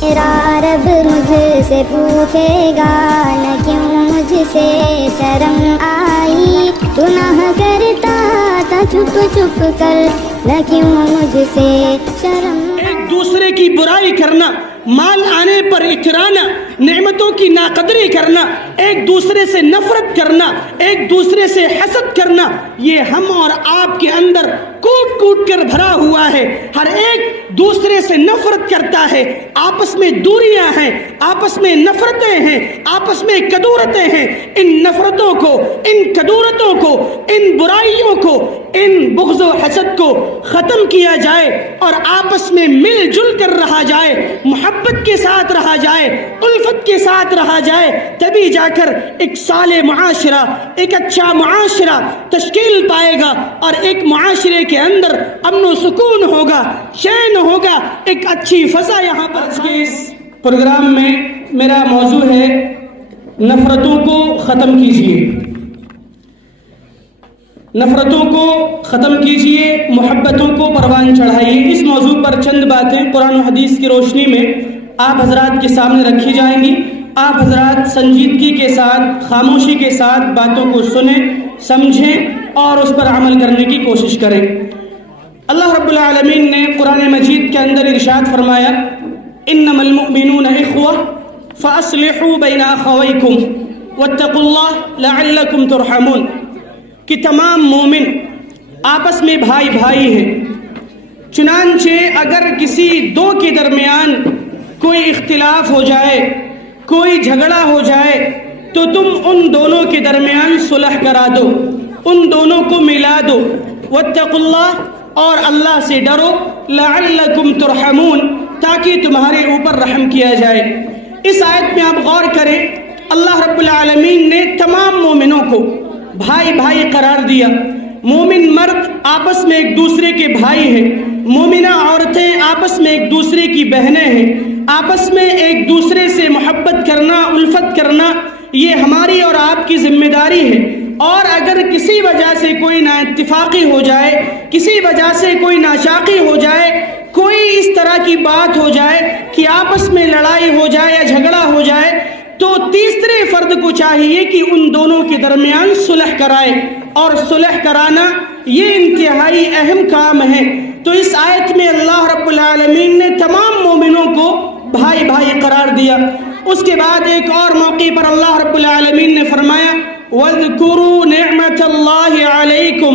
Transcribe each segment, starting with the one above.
میرا رب مجھ سے پوچھے گا نہ کیوں مجھ سے شرم آئی، گناہ کرتا تھا چھپ چھپ کر نہ کیوں مجھ سے شرم آئی۔ ایک دوسرے کی برائی کرنا، مال آنے پر اترانا، نعمتوں کی ناقدری کرنا، ایک دوسرے سے نفرت کرنا، ایک دوسرے سے حسد کرنا، یہ ہم اور آپ کے اندر کوٹ کوٹ کر بھرا ہوا ہے۔ ہر ایک دوسرے سے نفرت کرتا ہے، آپس میں دوریاں ہیں، آپس میں نفرتیں ہیں، آپس میں کدورتیں ہیں۔ ان نفرتوں کو، ان کدورتوں کو، ان برائیوں کو، ان بغض و حسد کو ختم کیا جائے اور آپس میں مل جل کر رہا جائے، محبت کے ساتھ رہا جائے، الفت کے ساتھ رہا جائے، تبھی جا کر ایک صالح معاشرہ، ایک اچھا معاشرہ تشکیل پائے گا اور ایک معاشرے کے اندر امن و سکون ہوگا، چین ہوگا، ایک اچھی فضا یہاں پر۔ آج کے اس پروگرام میں میرا موضوع ہے نفرتوں کو ختم کیجیے، نفرتوں کو ختم کیجیے، محبتوں کو پروان چڑھائیے۔ اس موضوع پر چند باتیں قرآن و حدیث کی روشنی میں آپ حضرات کے سامنے رکھی جائیں گی۔ آپ حضرات سنجیدگی کے ساتھ، خاموشی کے ساتھ باتوں کو سنیں، سمجھیں اور اس پر عمل کرنے کی کوشش کریں۔ اللہ رب العالمین نے قرآن مجید کے اندر ارشاد فرمایا، انما المؤمنون اخوہ فاصلحوا بین اخویکم واتقوا اللہ لعلکم ترحمون، کہ تمام مومن آپس میں بھائی بھائی ہیں، چنانچہ اگر کسی دو کے درمیان کوئی اختلاف ہو جائے، کوئی جھگڑا ہو جائے تو تم ان دونوں کے درمیان صلح کرا دو، ان دونوں کو ملا دو۔ واتقوا اللہ، اور اللہ سے ڈرو، لعلکم ترحمون، تاکہ تمہارے اوپر رحم کیا جائے۔ اس آیت میں آپ غور کریں، اللہ رب العالمین نے تمام مومنوں کو بھائی بھائی قرار دیا۔ مومن مرد آپس میں ایک دوسرے کے بھائی ہیں، مومنہ عورتیں آپس میں ایک دوسرے کی بہنیں ہیں، آپس میں ایک دوسرے سے محبت کرنا، الفت کرنا، یہ ہماری اور آپ کی ذمہ داری ہے۔ اور اگر کسی وجہ سے کوئی نا اتفاقی ہو جائے، کسی وجہ سے کوئی ناچاقی ہو جائے، کوئی اس طرح کی بات ہو جائے کہ آپس میں لڑائی ہو جائے یا جھگڑا ہو جائے، تو تیسرے فرد کو چاہیے کہ ان دونوں کے درمیان صلح کرائے، اور صلح کرانا یہ انتہائی اہم کام ہے۔ تو اس آیت میں اللہ رب العالمین نے تمام مومنوں کو بھائی بھائی قرار دیا۔ اس کے بعد ایک اور موقع پر اللہ رب العالمین نے فرمایا، وَاذْكُرُوا نِعْمَةَ اللَّهِ عَلَيْكُمْ،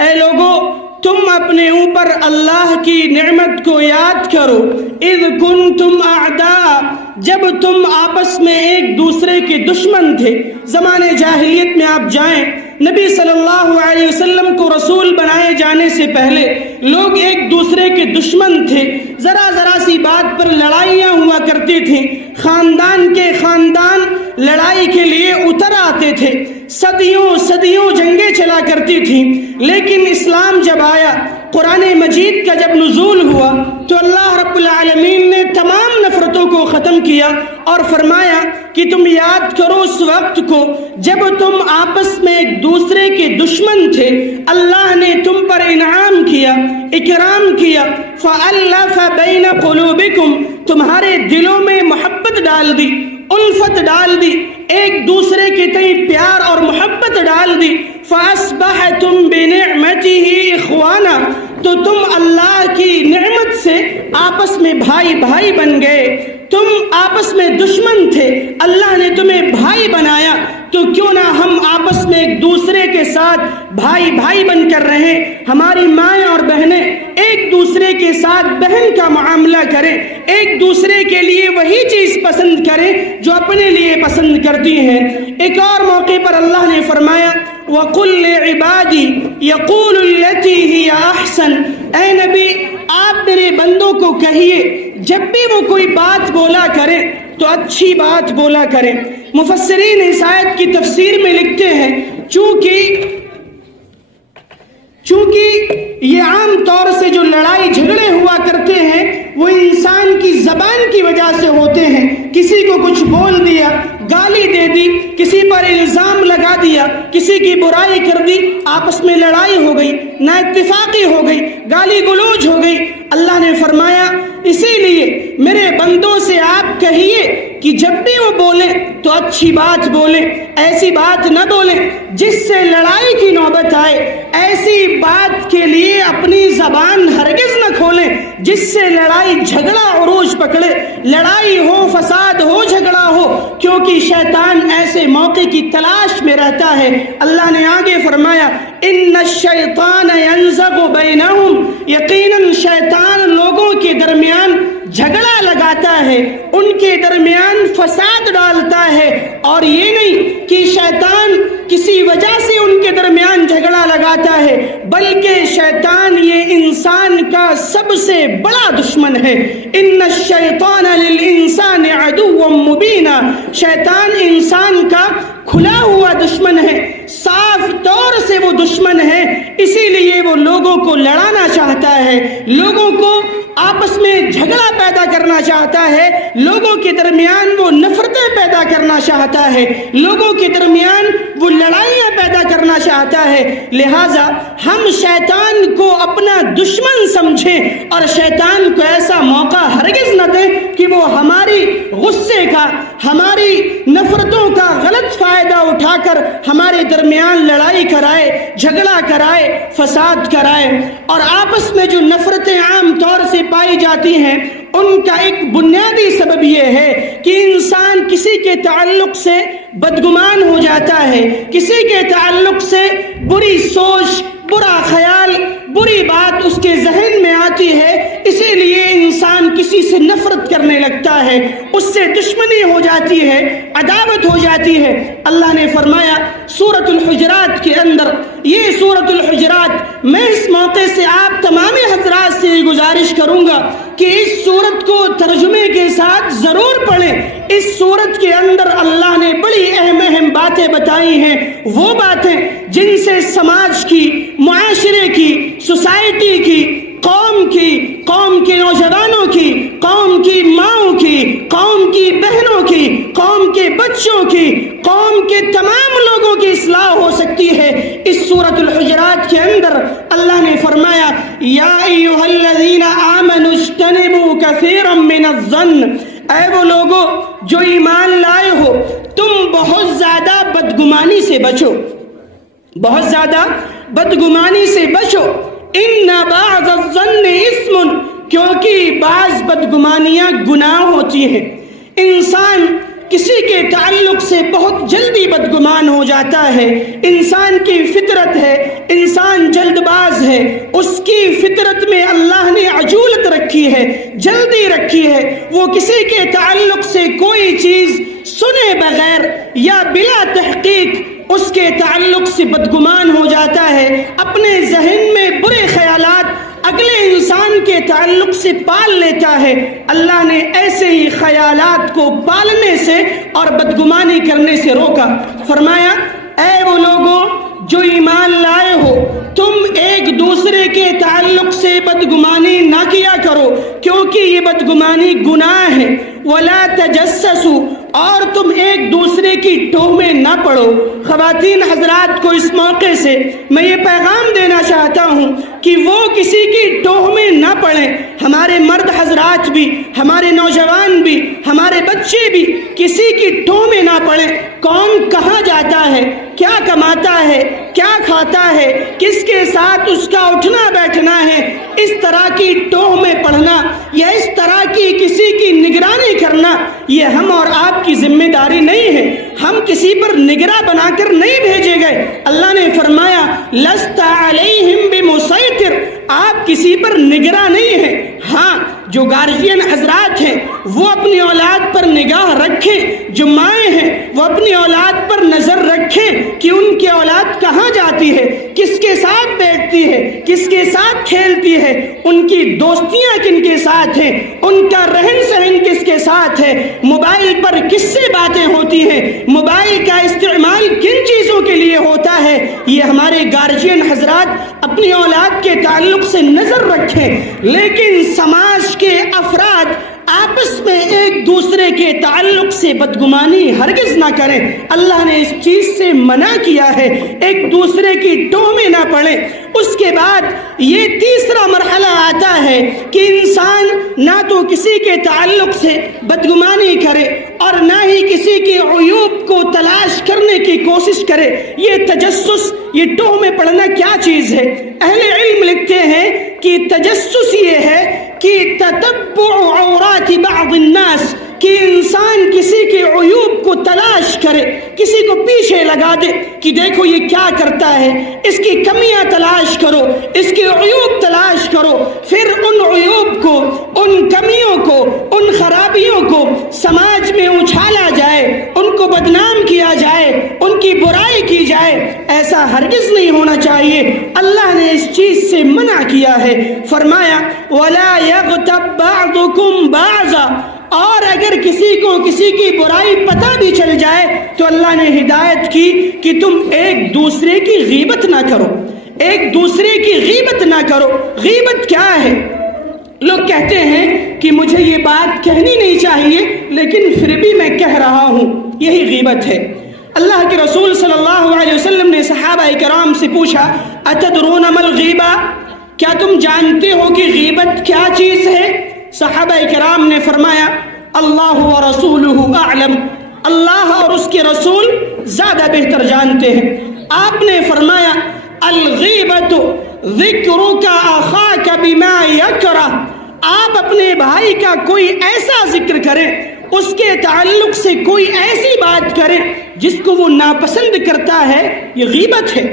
اے لوگو تم اپنے اوپر اللہ کی نعمت کو یاد کرو، اذ کنتم اعداء، جب تم آپس میں ایک دوسرے کے دشمن تھے۔ زمانے جاہلیت میں آپ جائیں، نبی صلی اللہ علیہ وسلم کو رسول بنائے جانے سے پہلے لوگ ایک دوسرے کے دشمن تھے، ذرا ذرا سی بات پر لڑائیاں ہوا کرتی تھیں، خاندان کے خاندان لڑائی کے لیے اتر آتے تھے، صدیوں صدیوں جنگیں چلا کرتی تھیں۔ لیکن اسلام جب آیا، قرآن مجید کا جب نزول ہوا، تو اللہ رب العالمین نے تمام نفرتوں کو ختم کیا اور فرمایا کہ تم یاد کرو اس وقت کو جب تم آپس میں ایک دوسرے کے دشمن تھے، اللہ نے تم پر انعام کیا، اکرام کیا، فَأَلَّفَ بَيْنَ قُلُوبِكُمْ، تمہارے دلوں میں محبت ڈال دی، الفت ڈال دی، ایک دوسرے کے تئیں پیار اور محبت ڈال دی، فَأَصْبَحْتُمْ بِنِعْمَتِهِ إِخْوَانًا، تو تم اللہ کی نعمت سے آپس میں بھائی بھائی بن گئے۔ تم آپس میں دشمن تھے، اللہ نے تمہیں بھائی بنایا، تو کیوں نہ ہم آپس میں ایک دوسرے کے ساتھ بھائی بھائی بن کر رہیں، ہماری مائیں اور بہنیں ایک دوسرے کے ساتھ بہن کا معاملہ کریں، ایک دوسرے کے لیے وہی چیز پسند کریں جو اپنے لیے پسند کرتی ہیں۔ ایک اور موقع پر اللہ نے فرمایا، وَقُلْ لِعِبَادِي يَقُولُ الَّتِي هِيَ أَحْسَنُ، اے نبی آپ میرے بندوں کو کہیے جب بھی وہ کوئی بات بولا کریں تو اچھی بات بولا کریں۔ مفسرین اس آیت کی تفسیر میں لکھتے ہیں، چونکہ یہ عام طور سے جو لڑائی جھگڑے ہوا کرتے ہیں وہ انسان کی زبان کی وجہ سے ہوتے ہیں، کسی کو کچھ بول دیا، گالی دے دی، کسی پر الزام لگا دیا، کسی کی برائی کر دی، آپس میں لڑائی ہو گئی، نا اتفاقی ہو گئی، گالی گلوچ ہو گئی۔ اللہ نے فرمایا اسی لیے میرے بندوں سے آپ کہیے کہ جب بھی وہ بولیں تو اچھی بات بولیں، ایسی بات نہ بولیں جس سے لڑائی کی نوبت آئے، ایسی بات کے لیے اپنی زبان ہرگز نہ کھولیں جس سے لڑائی جھگڑا عروج پکڑے، لڑائی ہو، فساد ہو، جھگڑا ہو، کیونکہ شیطان ایسے موقع کی تلاش میں رہتا ہے۔ اللہ نے آگے فرمایا ان الشیطان ینزغ بینہم، یقیناً شیطان لوگوں کے درمیان جھگڑا لگاتا ہے، ان کے درمیان فساد ڈالتا ہے، اور یہ نہیں کہ شیطان کسی وجہ سے ان کے درمیان جھگڑا لگاتا ہے، بلکہ شیطان یہ انسان کا سب سے بڑا دشمن ہے۔ ان الشیطان للانسان عدو مبین، شیطان انسان کا کھلا ہوا دشمن ہے، صاف طور سے وہ دشمن ہے، اسی لیے وہ لوگوں کو لڑانا چاہتا ہے، لوگوں کو آپس میں جھگڑا پیدا کرنا چاہتا ہے، لوگوں کے درمیان وہ نفرتیں پیدا کرنا چاہتا ہے، لوگوں کے درمیان وہ لڑائیاں پیدا کرنا چاہتا ہے۔ لہٰذا ہم شیطان کو اپنا دشمن سمجھیں اور شیطان کو ایسا موقع ہرگز نہ دیں کہ وہ ہماری غصے کا، ہماری نفرتوں کا غلط فائدہ اٹھا کر ہمارے درمیان لڑائی کرائے، جھگڑا کرائے، فساد کرائے۔ اور آپس میں جو نفرتیں عام طور سے پائی جاتی ہیں ان کا ایک بنیادی سبب یہ ہے کہ انسان کسی کے تعلق سے بدگمان ہو جاتا ہے، کسی کے تعلق سے بری سوچ، برا خیال، بری بات اس کے ذہن میں آتی ہے، اسی لیے انسان کسی سے نفرت کرنے لگتا ہے، اس سے دشمنی ہو جاتی ہے، عداوت ہو جاتی ہے۔ اللہ نے فرمایا سورۃ الحجرات کے اندر، یہ سورۃ الحجرات، میں اس موقع سے آپ تمام حضرات سے گزارش کروں گا کہ اس سورت کو ترجمے کے ساتھ ضرور پڑھیں۔ اس سورت کے اندر اللہ نے بڑی اہم باتیں بتائی ہیں، وہ باتیں جن سے سماج کی، معاشرے کی، سوسائٹی کی، قوم کے نوجوانوں کی، قوم کی ماؤں کی، قوم کی بہنوں کی، قوم کے بچوں کی، قوم کے تمام لوگوں کی اصلاح ہو سکتی ہے۔ اس سورۃ الحجرات کے اندر اللہ نے فرمایا یا ایھا الذین آمنوا اجتنبوا کثیرا من الظن، اے وہ لوگوں جو ایمان لائے ہو، تم بہت زیادہ بدگمانی سے بچو، بہت زیادہ بدگمانی سے بچو۔ ان بعض الظن اسم، کیونکہ بعض بدگمانیاں گناہ ہوتی ہیں۔ انسان کسی کے تعلق سے بہت جلدی بدگمان ہو جاتا ہے، انسان کی فطرت ہے، انسان جلد باز ہے، اس کی فطرت میں اللہ نے عجولت رکھی ہے، جلدی رکھی ہے، وہ کسی کے تعلق سے کوئی چیز سنے بغیر یا بلا تحقیق اس کے تعلق سے بدگمان ہو جاتا ہے، اپنے ذہن میں برے خیالات اگلے انسان کے تعلق سے پال لیتا ہے۔ اللہ نے ایسے ہی خیالات کو پالنے سے اور بدگمانی کرنے سے روکا۔ فرمایا اے وہ لوگوں جو ایمان لائے ہو، تم ایک دوسرے کے تعلق سے بدگمانی نہ کیا کرو، کیونکہ یہ بدگمانی گناہ ہے۔ وَلَا تَجَسَّسُوا، اور تم ایک دوسرے کی ٹوہمیں نہ پڑو۔ خواتین حضرات کو اس موقع سے میں یہ پیغام دینا چاہتا ہوں کہ وہ کسی کی ٹوہمیں نہ پڑیں۔ ہمارے مرد حضرات بھی، ہمارے نوجوان بھی، ہمارے بچے بھی کسی کی ٹوہمیں نہ پڑیں۔ کون کہاں جاتا ہے، کیا کماتا ہے، کیا کھاتا ہے، کس کے ساتھ اس کا اٹھنا بیٹھنا ہے، اس طرح کی ٹوہمیں پڑھنا یا اس طرح کی کسی کی نگرانی کرنا، یہ ہم اور آپ کی ذمہ داری نہیں ہے۔ ہم کسی پر نگراں بنا کر نہیں بھیجے گئے۔ اللہ نے فرمایا لست علیہم بمسیطر، آپ کسی پر نگراں نہیں ہیں۔ ہاں جو گارجین حضرات ہیں وہ اپنی اولاد پر نگاہ رکھیں، جو مائیں ہیں وہ اپنی اولاد پر نظر رکھیں کہ ان کی اولاد کہاں جاتی ہے، کس کے ساتھ بیٹھتی ہے، کس کے ساتھ کھیلتی ہے، ان کی دوستیاں کن کے ساتھ ہیں، ان کا رہن سہن کس کے ساتھ ہے، موبائل پر کس سے باتیں ہوتی ہیں، موبائل کا استعمال کن چیزوں کے لیے ہوتا ہے۔ یہ ہمارے گارجین حضرات اپنی اولاد کے تعلق سے نظر رکھیں، لیکن سماج کے افراد آپس میں ایک دوسرے کے تعلق سے بدگمانی ہرگز نہ کریں. اللہ نے اس چیز سے منع کیا ہے. ایک دوسرے کی ٹوہمیں نہ پڑیں. اس کے بعد یہ تیسرا مرحلہ آتا ہے کہ انسان نہ تو کسی کے تعلق سے بدگمانی کرے اور نہ ہی کسی کے عیوب کو تلاش کرنے کی کوشش کرے. یہ تجسس، یہ ٹوہمیں پڑھنا کیا چیز ہے؟ اہل علم لکھتے ہیں کہ تجسس یہ ہے کہ تتبع عورات بعض الناس، کہ انسان کسی کے عیوب کو تلاش کرے، کسی کو پیچھے لگا دے کہ دیکھو یہ کیا کرتا ہے، اس کی کمیاں تلاش کرو، اس کے عیوب تلاش کرو. پھر ان عیوب کو، ان کمیوں کو، ان خرابیوں کو سماج میں اچھالا جائے، ان کو بدنام کیا جائے، ان کی برائی کی جائے. ایسا ہرگز نہیں ہونا چاہیے. اللہ نے اس چیز سے منع کیا ہے. فرمایا وَلَا يَغْتَبْ بَعْضُكُمْ بَعْضًا، اور اگر کسی کو کسی کی برائی پتہ بھی چل جائے تو اللہ نے ہدایت کی کہ تم ایک دوسرے کی غیبت نہ کرو. ایک دوسرے کی غیبت نہ کرو. غیبت کیا ہے؟ لوگ کہتے ہیں کہ مجھے یہ بات کہنی نہیں چاہیے لیکن پھر بھی میں کہہ رہا ہوں. یہی غیبت ہے. اللہ کے رسول صلی اللہ علیہ وسلم نے صحابہ کرام سے پوچھا اتدرون ما الغیبہ، کیا تم جانتے ہو کہ غیبت کیا چیز ہے؟ صحابہ کرام نے فرمایا اللہ ورسولہ اعلم، اللہ اور اس کے رسول زیادہ بہتر جانتے ہیں. آپ نے فرمایا الغیبۃ ذکرک اخاک بما یکرہ، آپ اپنے بھائی کا کوئی ایسا ذکر کریں، اس کے تعلق سے کوئی ایسی بات کریں جس کو وہ ناپسند کرتا ہے، یہ غیبت ہے.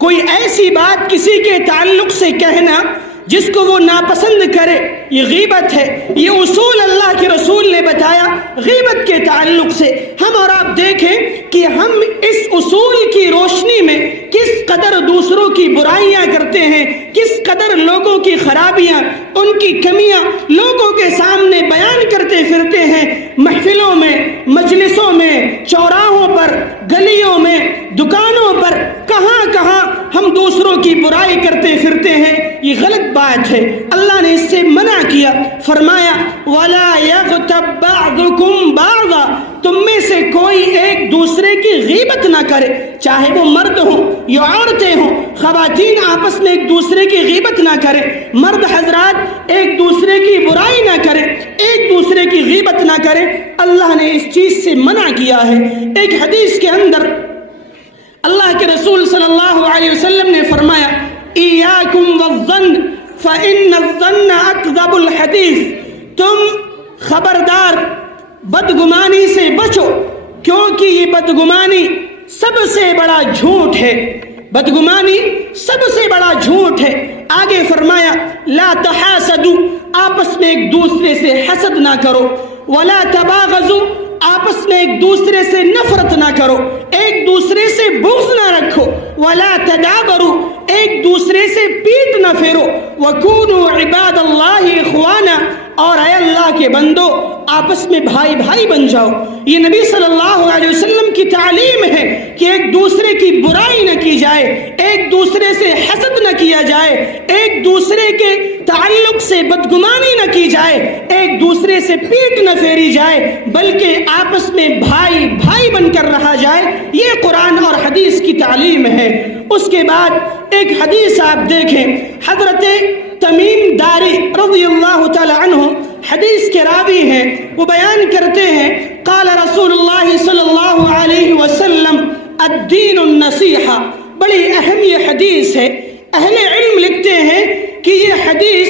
کوئی ایسی بات کسی کے تعلق سے کہنا جس کو وہ ناپسند کرے، یہ غیبت ہے. یہ اصول اللہ کے رسول نے بتایا غیبت کے تعلق سے. ہم اور آپ دیکھیں کہ ہم اس اصول کی روشنی میں کس قدر دوسروں کی برائیاں کرتے ہیں، کس قدر لوگوں کی خرابیاں، ان کی کمیاں لوگوں کے سامنے بیان کرتے پھرتے ہیں. محفلوں میں، مجلسوں میں، چوراہوں پر، گلیوں میں، دکانوں پر، کہاں کہاں ہم دوسروں کی برائی کرتے پھرتے ہیں. یہ غلط بات ہے. اللہ نے اس سے منع کیا. فرمایا وَلَا يَغْتَبْ بَعْضُكُمْ بَعْضًا، تم میں سے کوئی ایک دوسرے کی غیبت نہ کرے، چاہے وہ مرد ہوں یا عورتیں ہوں. خواتین آپس میں ایک دوسرے کی غیبت نہ کریں، مرد حضرات ایک دوسرے کی برائی نہ کریں، ایک دوسرے کی غیبت نہ کریں. اللہ نے اس چیز سے منع کیا ہے. ایک حدیث کے اندر اللہ کے رسول صلی اللہ علیہ وسلم نے فرمایا ایاکم والظن فإن الظن اکذب الحدیث، تم خبردار بدگمانی سے بچو کیونکہ یہ بدگمانی سب سے بڑا جھوٹ ہے. بدگمانی سب سے بڑا جھوٹ ہے. آگے فرمایا لا تحاسدوا، آپس میں ایک دوسرے سے حسد نہ کرو. ولا تباغضوا، آپس میں ایک دوسرے سے نفرت نہ کرو، ایک دوسرے سے بغض نہ رکھو. ولا تدابروا، ایک دوسرے سے پیٹ نہ پھیرو. وکونوا عباد اللہ اخوانا، اور اے اللہ کے بندو آپس میں بھائی بھائی بن جاؤ. یہ نبی صلی اللہ علیہ وسلم کی تعلیم ہے کہ ایک دوسرے کی برائی نہ کی جائے، ایک دوسرے سے حسد نہ کیا جائے، ایک دوسرے کے تعلق سے بدگمانی نہ کی جائے، ایک دوسرے سے پیٹ نہ پھیری جائے، بلکہ آپس میں بھائی بھائی بن کر رہا جائے. یہ قرآن اور حدیث کی تعلیم ہے. اس کے بعد ایک حدیث آپ دیکھیں، حضرت تمیم داری رضی اللہ تعالی عنہ حدیث کے راوی ہیں، وہ بیان کرتے ہیں قال رسول اللہ صلی اللہ علیہ وسلم الدین النصیحہ. بڑی اہم یہ حدیث ہے. اہل علم لکھتے ہیں کہ یہ حدیث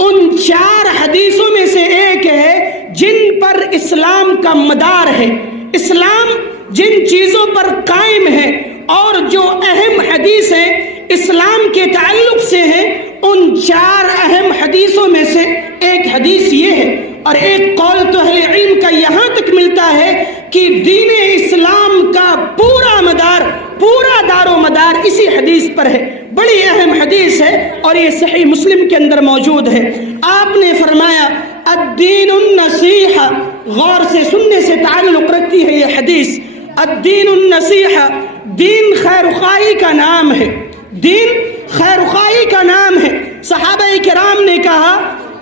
ان 4 حدیثوں میں سے ایک ہے جن پر اسلام کا مدار ہے. اسلام جن چیزوں پر قائم ہے اور جو اہم حدیث ہیں اسلام کے تعلق سے ہیں، ان 4 اہم حدیثوں میں سے ایک حدیث یہ ہے. اور ایک قول تو اہل علم کا یہاں تک ملتا ہے کہ دین اسلام کا پورا مدار، پورا دار و مدار اسی حدیث پر ہے. بڑی اہم حدیث ہے اور یہ صحیح مسلم کے اندر موجود ہے. آپ نے فرمایا الدین النصیحہ، غور سے سننے سے تعلق رکھتی ہے یہ حدیث. الدین النصیحہ، دین خیر خواہی کا نام ہے. دین خیر خواہی کا نام ہے. صحابہ کرام نے کہا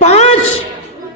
5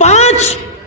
5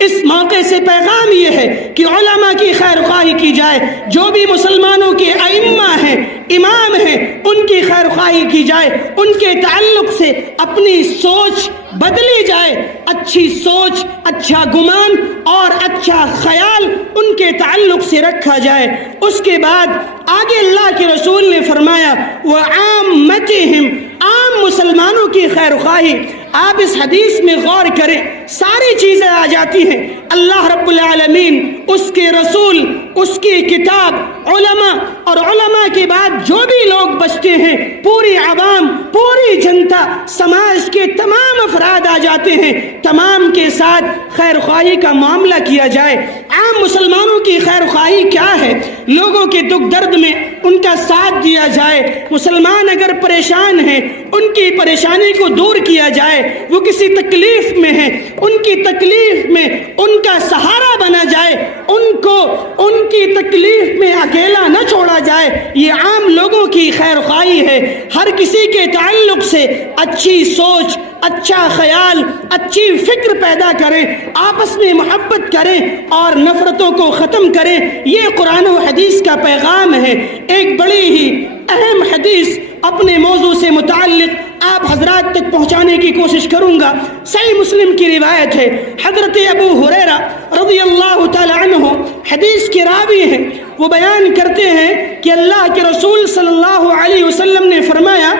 اس موقع سے پیغام یہ ہے کہ علماء کی خیر خواہی کی جائے، جو بھی مسلمانوں کے ائمہ ہیں، امام ہیں، ان کی خیر خواہی کی جائے، ان کے تعلق سے اپنی سوچ بدلی جائے، اچھی سوچ، اچھا گمان اور اچھا خیال ان کے تعلق سے رکھا جائے۔ اس کے بعد آگے اللہ کے رسول نے فرمایا وَعَامَّتِهِمْ، عام مسلمانوں کی خیر خواہی۔ آپ اس حدیث میں غور کریں، ساری چیزیں آ جاتی ہیں، اللہ رب العالمین، اس کے رسول، اس کی کتاب، علماء، اور علماء کے بعد جو بھی لوگ بچتے ہیں، پوری عوام، پوری جنتا، سماج کے تمام افراد آ جاتے ہیں۔ تمام کے ساتھ خیر خواہی کا معاملہ کیا جائے۔ عام مسلمانوں کی خیر خواہی کیا ہے؟ لوگوں کے دکھ درد میں ان کا ساتھ دیا جائے۔ مسلمان اگر پریشان ہیں، ان کی پریشانی کو دور کیا جائے۔ وہ کسی تکلیف میں ہیں، ان کی تکلیف میں ان کا سہارا بنا جائے، ان کو ان کی تکلیف میں اکیلا نہ چھوڑا جائے۔ یہ عام لوگوں کی خیر خواہی ہے۔ ہر کسی کے تعلق سے اچھی سوچ، اچھا خیال، اچھی فکر پیدا کریں، آپس میں محبت کریں اور نفرتوں کو ختم کریں۔ یہ قرآن و حدیث کا پیغام ہے۔ ایک بڑی ہی اہم حدیث اپنے موضوع سے متعلق آپ حضرات تک پہنچانے کی کوشش کروں گا۔ صحیح مسلم کی روایت ہے، حضرت ابو ہریرہ رضی اللہ تعالی عنہ حدیث کے راوی ہیں، وہ بیان کرتے ہیں کہ اللہ کے رسول صلی اللہ علیہ وسلم نے فرمایا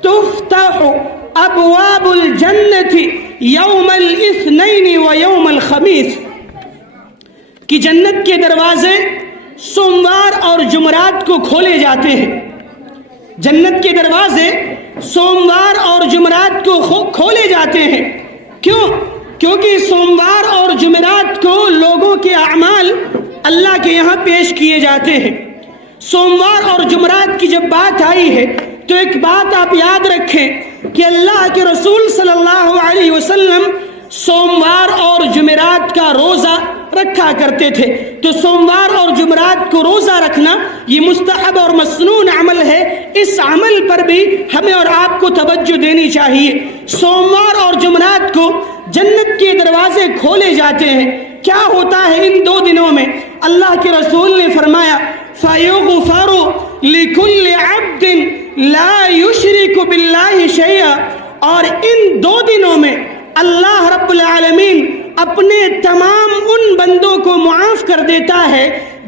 تفتح ابواب الجنت یوم الاثنین و یوم الخمیس، کہ جنت کے دروازے سوموار اور جمعرات کو کھولے جاتے ہیں۔ جنت کے دروازے سوموار اور جمعرات کو کھولے جاتے ہیں۔ کیوں؟ کیونکہ سوموار اور جمعرات کو لوگوں کے اعمال اللہ کے یہاں پیش کیے جاتے ہیں۔ سوموار اور جمعرات کی جب بات آئی ہے تو ایک بات آپ یاد رکھیں کہ اللہ کے رسول صلی اللہ علیہ وسلم سوموار اور جمعرات کا روزہ رکھا کرتے تھے۔ تو سوموار اور جمعرات کو روزہ رکھنا یہ مستحب اور مسنون عمل ہے۔ اس عمل پر بھی ہمیں اور آپ کو توجہ دینی چاہیے۔ سوموار اور جمعرات کو جنت کے دروازے کھولے جاتے ہیں۔ کیا ہوتا ہے ان دو دنوں میں؟ اللہ کے رسول نے فرمایا فَيُغْفَرُ لِكُلِّ عَبْدٍ لَا يُشْرِكُ بِاللَّهِ شَيْئًا، اور ان دو دنوں میں اللہ رب العالمین اپنے تمام ان بندوں کو معاف کر دیتا ہے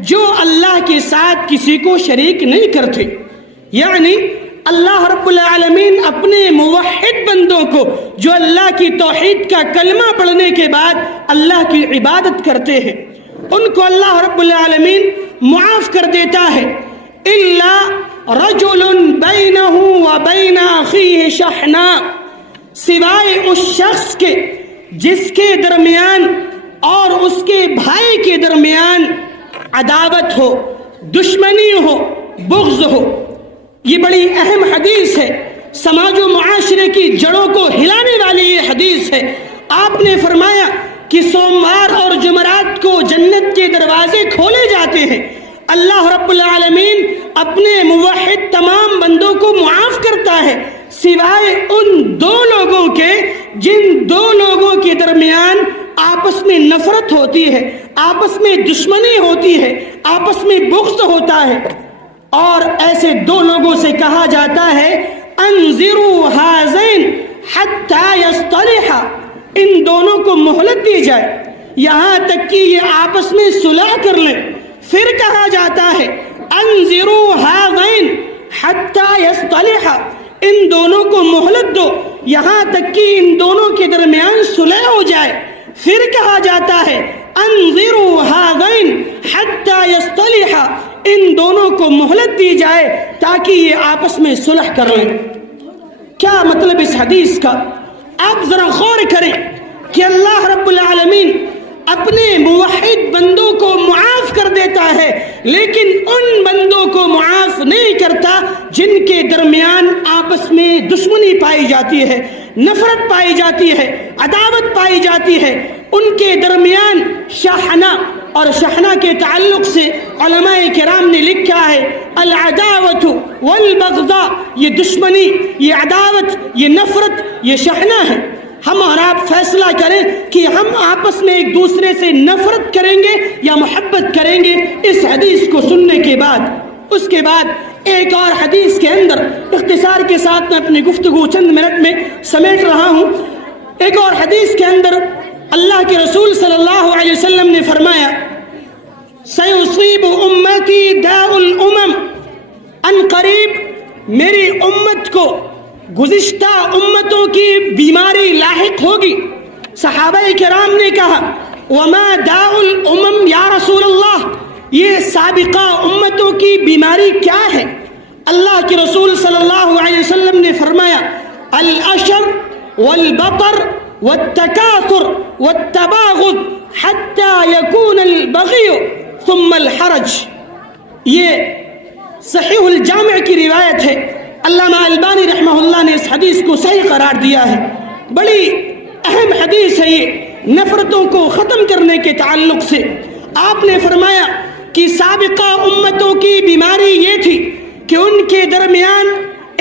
جو اللہ کے ساتھ کسی کو شریک نہیں کرتے۔ یعنی اللہ رب العالمین اپنے موحد بندوں کو جو اللہ کی توحید کا کلمہ پڑھنے کے بعد اللہ کی عبادت کرتے ہیں، ان کو اللہ رب العالمین معاف کر دیتا ہے۔ الا رجل بینہ وبین اخیہ شحناء، سوائے اس شخص کے جس کے درمیان اور اس کے بھائی کے درمیان عداوت ہو، دشمنی ہو، بغض ہو۔ یہ بڑی اہم حدیث ہے، سماج و معاشرے کی جڑوں کو ہلانے والی یہ حدیث ہے۔ آپ نے فرمایا کہ سوموار اور جمعرات کو جنت کے دروازے کھولے جاتے ہیں، اللہ رب العالمین اپنے موحد تمام بندوں کو معاف کرتا ہے سوائے ان دو لوگوں کے جن دو لوگوں کے درمیان آپس میں نفرت ہوتی ہے، آپس میں دشمنی ہوتی ہے، آپس میں بغض ہوتا ہے۔ اور ایسے دو لوگوں سے کہا جاتا ہے انذروا ہذین حتی یصطلحا، ان دونوں کو مہلت دی جائے یہاں تک کہ یہ آپس میں صلح کر لیں۔ پھر کہا جاتا ہے انذروا ہذین حتی یصطلحا، ان دونوں کو مہلت دو یہاں تک کہ ان دونوں کے درمیان صلح ہو جائے۔ پھر کہا جاتا ہے انذروا ہذین حتی یصطلحا، ان دونوں کو مہلت دی جائے تاکہ یہ آپس میں صلح کر لیں۔ کیا مطلب اس حدیث کا؟ آپ ذرا غور کریں کہ اللہ رب العالمین اپنے موحد بندوں کو معاف کر دیتا ہے، لیکن ان بندوں کو معاف نہیں کرتا جن کے درمیان آپس میں دشمنی پائی جاتی ہے، نفرت پائی جاتی ہے، عداوت پائی جاتی ہے۔ ان کے درمیان شحنہ، اور شحنہ کے تعلق سے علماء کرام نے لکھا ہے العداوت والبغضاء، یہ دشمنی، یہ عداوت، یہ نفرت، یہ شحنہ ہے۔ ہم اور آپ فیصلہ کریں کہ ہم آپس میں ایک دوسرے سے نفرت کریں گے یا محبت کریں گے اس حدیث کو سننے کے بعد۔ اس کے بعد ایک اور حدیث کے اندر اختصار کے ساتھ میں اپنی گفتگو چند منٹ میں سمیٹ رہا ہوں۔ ایک اور حدیث کے اندر اللہ کے رسول صلی اللہ علیہ وسلم نے فرمایا سیصیب امتی داء الامم، ان قریب میری امت کو گزشتہ امتوں کی بیماری لاحق ہوگی۔ صحابہ کرام نے کہا وما داء الامم یا رسول اللہ، یہ سابقہ امتوں کی بیماری کیا ہے؟ اللہ کے رسول صلی اللہ علیہ وسلم نے فرمایا العشر والبطر والتکاثر والتباغض حتى يكون البغي ثم الحرج۔ یہ صحیح الجامع کی روایت ہے۔ علامہ البانی رحمہ اللہ نے اس حدیث کو صحیح قرار دیا ہے۔ بڑی اہم حدیث ہے یہ نفرتوں کو ختم کرنے کے تعلق سے۔ آپ نے فرمایا کہ سابقہ امتوں کی بیماری یہ تھی کہ ان کے درمیان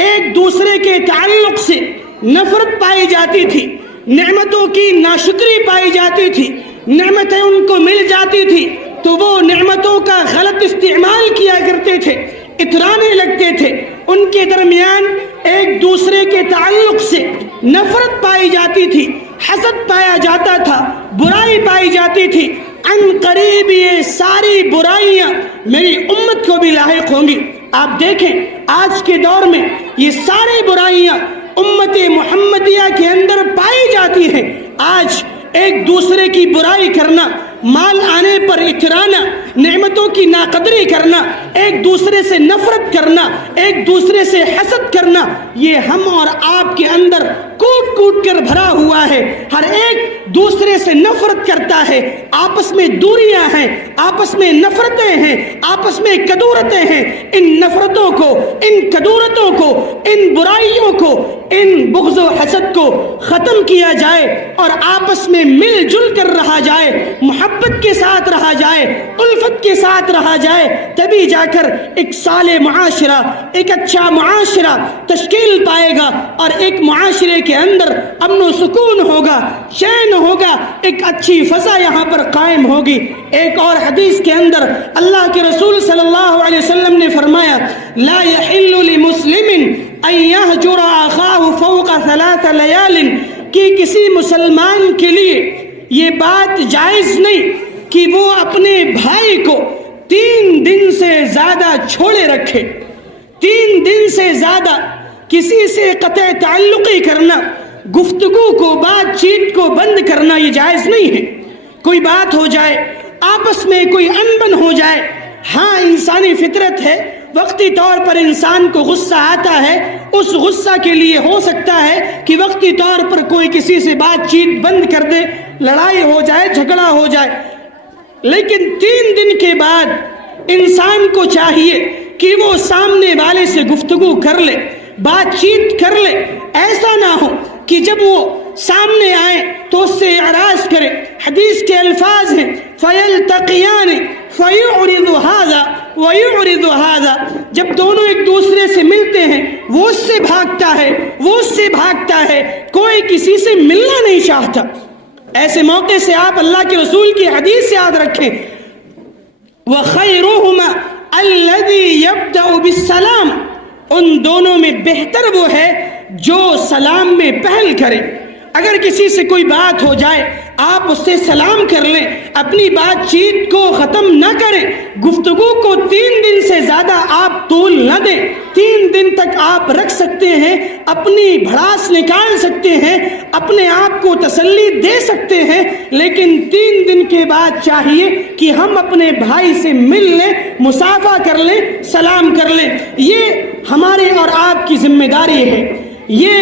ایک دوسرے کے تعلق سے نفرت پائی جاتی تھی، نعمتوں کی ناشکری پائی جاتی تھی، نعمتیں ان کو مل جاتی تھی تو وہ نعمتوں کا غلط استعمال کیا کرتے تھے، اترانے لگتے تھے، ان کے درمیان ایک دوسرے کے تعلق سے نفرت پائی جاتی تھی، حسد پایا جاتا تھا، برائی پائی جاتی تھی۔ ان قریب یہ ساری برائیاں میری امت کو بھی لاحق ہوں گی۔ آپ دیکھیں آج کے دور میں یہ ساری برائیاں امت محمدیہ کے اندر پائی جاتی ہیں۔ آج ایک دوسرے کی برائی کرنا، مال آنے پر اترانا، نعمتوں کی ناقدری کرنا، ایک دوسرے سے نفرت کرنا، ایک دوسرے سے حسد کرنا، یہ ہم اور آپ کے اندر کوٹ کوٹ کر بھرا ہوا ہے۔ ہر ایک دوسرے سے نفرت کرتا ہے، آپس میں دوریاں ہیں، آپس میں نفرتیں ہیں، آپس میں کدورتیں ہیں۔ ان نفرتوں کو، ان کدورتوں کو، ان برائیوں کو، ان بغض و حسد کو ختم کیا جائے اور آپس میں مل جل کر رہا جائے، محبت کے ساتھ رہا جائے، الفت کے ساتھ رہا جائے، تبھی جا کر ایک صالح معاشرہ، ایک اچھا معاشرہ تشکیل پائے گا اور ایک معاشرے کے اندر امن و سکون ہوگا، چین ہوگا، ایک اچھی فضا یہاں پر قائم ہوگی۔ ایک اور حدیث کے اندر اللہ کے رسول صلی اللہ علیہ وسلم نے فرمایا لا يحل لمسلم ان يهجر اخاه فوق 3 ليال، کہ کسی مسلمان کے لیے یہ بات جائز نہیں کہ وہ اپنے بھائی کو 3 دن سے زیادہ چھوڑے رکھے۔ 3 دن سے زیادہ کسی سے قطع تعلقی کرنا، گفتگو کو، بات چیت کو بند کرنا یہ جائز نہیں ہے۔ کوئی بات ہو جائے، آپس میں کوئی انبن ہو جائے، ہاں انسانی فطرت ہے، وقتی طور پر انسان کو غصہ آتا ہے، اس غصہ کے لیے ہو سکتا ہے کہ وقتی طور پر کوئی کسی سے بات چیت بند کر دے، لڑائی ہو جائے، جھگڑا ہو جائے، لیکن 3 دن کے بعد انسان کو چاہیے کہ وہ سامنے والے سے گفتگو کر لے، بات چیت کر لے۔ ایسا نہ ہو کہ جب وہ سامنے آئے تو اس سے اعراض کرے۔ حدیث کے الفاظ ہیں فَيَلْتَقِيَانِ فَيُعْرِضُ هَذَا وَيُعْرِضُ هَذَا، جب دونوں ایک دوسرے سے ملتے ہیں وہ اس سے بھاگتا ہے، وہ اس سے بھاگتا ہے، کوئی کسی سے ملنا نہیں چاہتا۔ ایسے موقع سے آپ اللہ کے رسول کی حدیث یاد رکھیں وَخَيْرُهُمَا الَّذِي يَبْدَأُ بِالسَّلَامِ، ان دونوں میں بہتر وہ ہے جو سلام میں پہل کرے۔ اگر کسی سے کوئی بات ہو جائے آپ اس سے سلام کر لیں، اپنی بات چیت کو ختم نہ کریں، گفتگو کو 3 دن سے زیادہ آپ طول نہ دیں۔ 3 دن تک آپ رکھ سکتے ہیں، اپنی بھڑاس نکال سکتے ہیں، اپنے آپ کو تسلی دے سکتے ہیں، لیکن 3 دن کے بعد چاہیے کہ ہم اپنے بھائی سے مل لیں، مصافحہ کر لیں، سلام کر لیں۔ یہ ہمارے اور آپ کی ذمہ داری ہے۔ یہ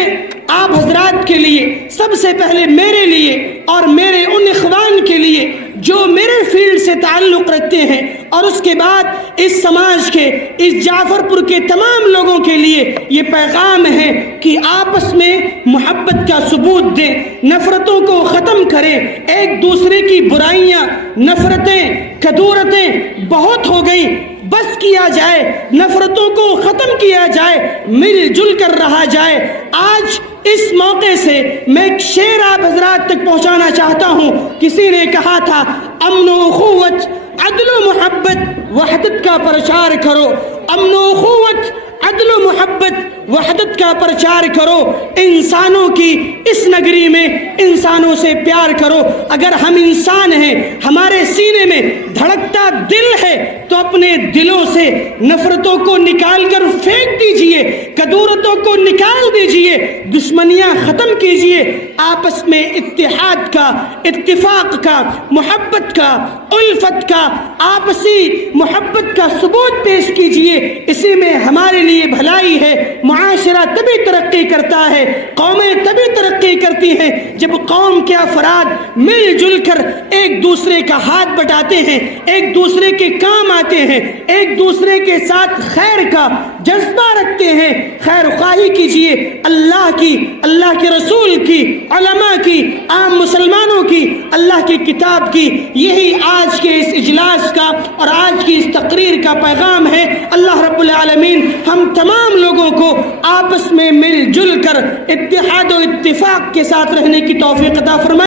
آپ حضرات کے لیے، سب سے پہلے میرے لیے اور میرے ان اخوان کے لیے جو میرے فیلڈ سے تعلق رکھتے ہیں، اور اس کے بعد اس سماج کے، اس جعفر پور کے تمام لوگوں کے لیے یہ پیغام ہے کہ آپس میں محبت کا ثبوت دیں، نفرتوں کو ختم کریں۔ ایک دوسرے کی برائیاں، نفرتیں، کدورتیں بہت ہو گئی، بس کیا جائے، نفرتوں کو ختم کیا جائے، مل جل کر رہا جائے۔ آج اس موقع سے میں ایک شعر آپ حضرات تک پہنچانا چاہتا ہوں. کسی نے کہا تھا امن و اخوت عدل و محبت وحدت کا پرچار کرو. امن و اخوت عدل و محبت وحدت کا پرچار کرو. انسانوں کی اس نگری میں انسانوں سے پیار کرو. اگر ہم انسان ہیں, ہمارے سینے میں دھڑکتا دل ہے, تو اپنے دلوں سے نفرتوں کو نکال کر پھینک دیجئے, کدورتوں کو نکال دیجئے, دشمنیاں ختم کیجئے, آپس میں اتحاد کا, اتفاق کا, محبت کا, الفت کا, آپسی محبت کا ثبوت پیش کیجئے. اسی میں ہمارے لیے بھلائی ہے. معاشرہ تبھی ترقی کرتا ہے, قومیں تبھی ترقی کرتی ہیں جب قوم کے افراد مل جل کر ایک دوسرے کا ہاتھ بٹاتے ہیں, ایک دوسرے کے کام آتے ہیں, ایک دوسرے کے ساتھ خیر کا جذبہ رکھتے ہیں. خیر خواہی کیجئے اللہ کی, اللہ کے رسول کی, علماء کی, عام مسلمانوں کی, اللہ کی کتاب کی. یہی آج کے اس اجلاس کا اور آج کی اس تقریر کا پیغام ہے. اللہ رب العالمین ہم تمام لوگوں کو آپس میں مل جل کر اتحاد و اتفاق کے ساتھ رہنے کی توفیق عطا فرمائے.